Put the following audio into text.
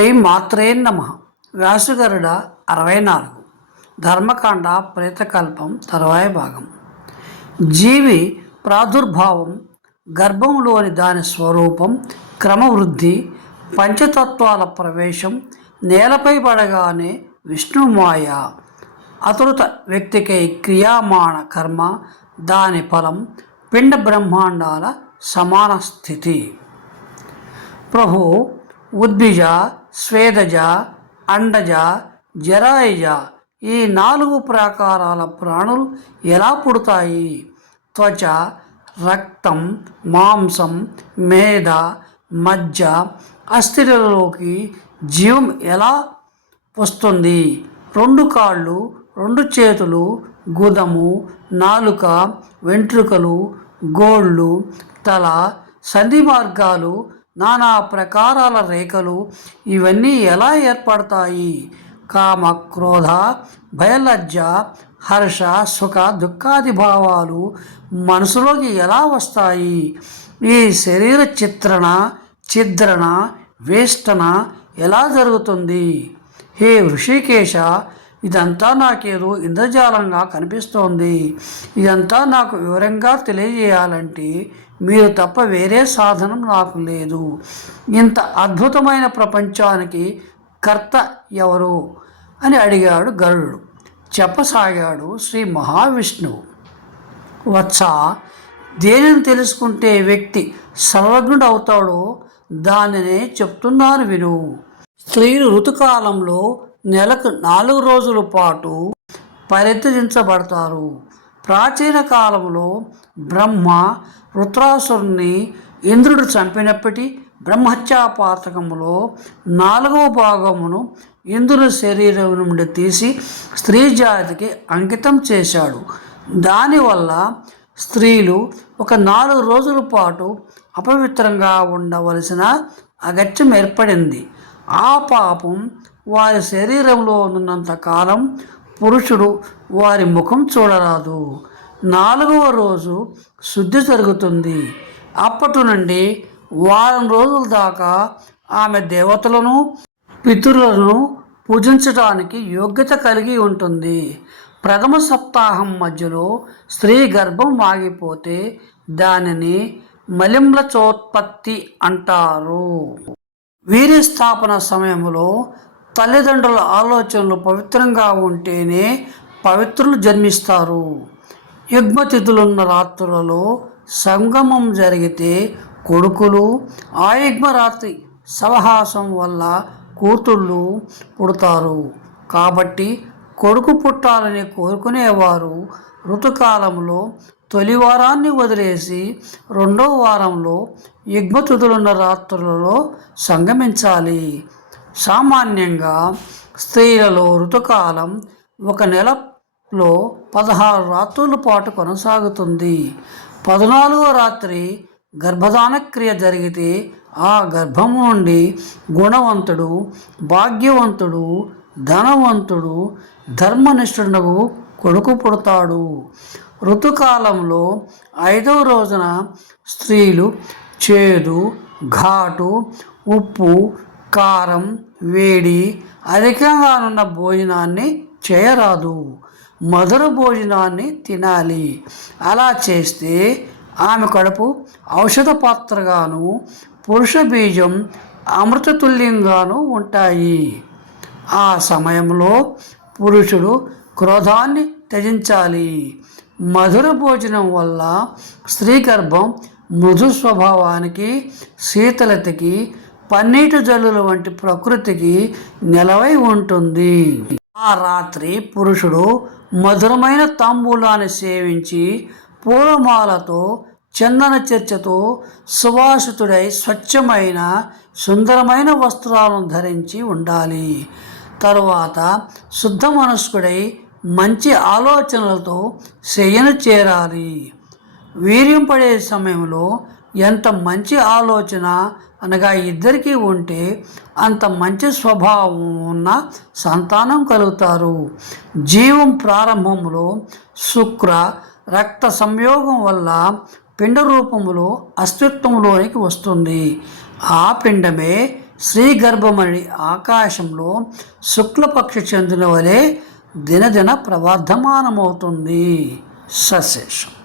శ్రీ మాత్రే నమ. వ్యాసుగరుడ అరవై నాలుగు ధర్మకాండ ప్రేతకల్పం తరువాయి భాగం. జీవి ప్రాదుర్భావం గర్భంలోని దాని స్వరూపం క్రమవృద్ధి పంచతత్వాల ప్రవేశం నేలపై పడగానే విష్ణుమాయ. అతురుత వ్యక్తికై క్రియామాణ కర్మ దాని ఫలం పిండ బ్రహ్మాండాల సమాన స్థితి. ప్రభు ఉద్భిజ స్వేదజ అండజ జరాయుజ ఈ నాలుగు ప్రాకారాల ప్రాణులు ఎలా పుడతాయి? త్వచ రక్తం మాంసం మేధ మజ్జ అస్థిరలోకి జీవం ఎలా వస్తుంది? రెండు కాళ్ళు రెండు చేతులు గుదము నాలుక వెంట్రుకలు గోళ్ళు తల సంధి మార్గాలు నానా ప్రకారాల రేఖలు ఇవన్నీ ఎలా ఏర్పడతాయి? కామ క్రోధ భయలజ్జ హర్ష సుఖ దుఃఖాది భావాలు మనసులోకి ఎలా వస్తాయి? ఈ శరీర చిత్రణ చిద్రణ వేష్టన ఎలా జరుగుతుంది? హే ఋషికేశ ఇదంతా నాకేదో ఇంద్రజాలంగా కనిపిస్తోంది. ఇదంతా నాకు వివరంగా తెలియజేయాలంటే మీరు తప్ప వేరే సాధనం నాకు లేదు. ఇంత అద్భుతమైన ప్రపంచానికి కర్త ఎవరు? అని అడిగాడు గరుడు. చెప్పసాగాడు శ్రీ మహావిష్ణువు. వత్స దేనిని తెలుసుకుంటే వ్యక్తి సర్వజ్ఞుడు అవుతాడో దానినే చెప్తున్నాను విను. స్త్రీలు ఋతుకాలంలో నెలకు నాలుగు రోజుల పాటు పరిత్యజించబడతారు. ప్రాచీన కాలంలో బ్రహ్మ వృత్రాసురుణ్ణి ఇంద్రుడు చంపినప్పటి బ్రహ్మత్యాపాతకములో నాలుగవ భాగమును ఇంద్రుని శరీరం నుండి తీసి స్త్రీ జాతికి అంకితం చేశాడు. దానివల్ల స్త్రీలు ఒక నాలుగు రోజుల పాటు అపవిత్రంగా ఉండవలసిన అగత్యం ఏర్పడింది. ఆ పాపం వారి శరీరంలో ఉన్నంత కాలం పురుషుడు వారి ముఖం చూడరాదు. నాలుగవ రోజు శుద్ధి జరుగుతుంది. అప్పటి నుండి వారం రోజుల దాకా ఆమె దేవతలను పితరులను పూజించడానికి యోగ్యత కలిగి ఉంటుంది. ప్రథమ సప్తాహం మధ్యలో స్త్రీ గర్భం ఆగిపోతే దానిని మలింలచోత్పత్తి అంటారు. వీర్యస్థాపన సమయంలో తల్లిదండ్రుల ఆలోచనలు పవిత్రంగా ఉంటేనే పవిత్రులు జన్మిస్తారు. యుగ్మతిథులున్న రాత్రులలో సంగమం జరిగితే కొడుకులు ఆ యుగ్మరాత్రి సవహాసం వల్ల కూతుళ్ళు పుడతారు. కాబట్టి కొడుకు పుట్టాలని కోరుకునేవారు ఋతుకాలంలో తొలి వారాన్ని వదిలేసి రెండో వారంలో యుగ్మతుదులున్న రాత్రులలో సంగమించాలి. సామాన్యంగా స్త్రీలలో ఋతుకాలం ఒక నెలలో పదహారు రాత్రుల పాటు కొనసాగుతుంది. పద్నాలుగో రాత్రి గర్భధాన క్రియ జరిగితే ఆ గర్భం నుండి గుణవంతుడు భాగ్యవంతుడు ధనవంతుడు ధర్మనిష్ఠుడు కొడుకు పుడతాడు. ఋతుకాలంలో ఐదవ రోజున స్త్రీలు చేదు ఘాటు ఉప్పు కారం వేడి అధికంగా ఉన్న భోజనాన్ని చేయరాదు. మధుర భోజనాన్ని తినాలి. అలా చేస్తే ఆమె కడుపు ఔషధ పాత్రగాను పురుష బీజం అమృతతుల్యంగాను ఉంటాయి. ఆ సమయంలో పురుషుడు క్రోధాన్ని త్యజించాలి. మధుర భోజనం వల్ల స్త్రీ గర్భం మృదు స్వభావానికి శీతలతకి పన్నీటి జల్లుల వంటి ప్రకృతికి నిలవై ఉంటుంది. ఆ రాత్రి పురుషుడు మధురమైన తాంబూలాన్ని సేవించి పూలమాలతో చందన చర్చతో సువాసితుడై స్వచ్ఛమైన సుందరమైన వస్త్రాలను ధరించి ఉండాలి. తరువాత శుద్ధ మనస్కుడై మంచి ఆలోచనలతో శయ్యను చేరాలి. వీర్యం పడే సమయంలో ఎంత మంచి ఆలోచన అనగా ఇద్దరికీ ఉంటే అంత మంచి స్వభావం ఉన్న సంతానం కలుగుతారు. జీవం ప్రారంభంలో శుక్ర రక్త సంయోగం వల్ల పిండ రూపంలో అస్తిత్వంలోనికి వస్తుంది. ఆ పిండమే శ్రీగర్భమణి ఆకాశంలో శుక్లపక్ష చెందిన వలె దినదిన ప్రవర్ధమానమవుతుంది. సశేషం.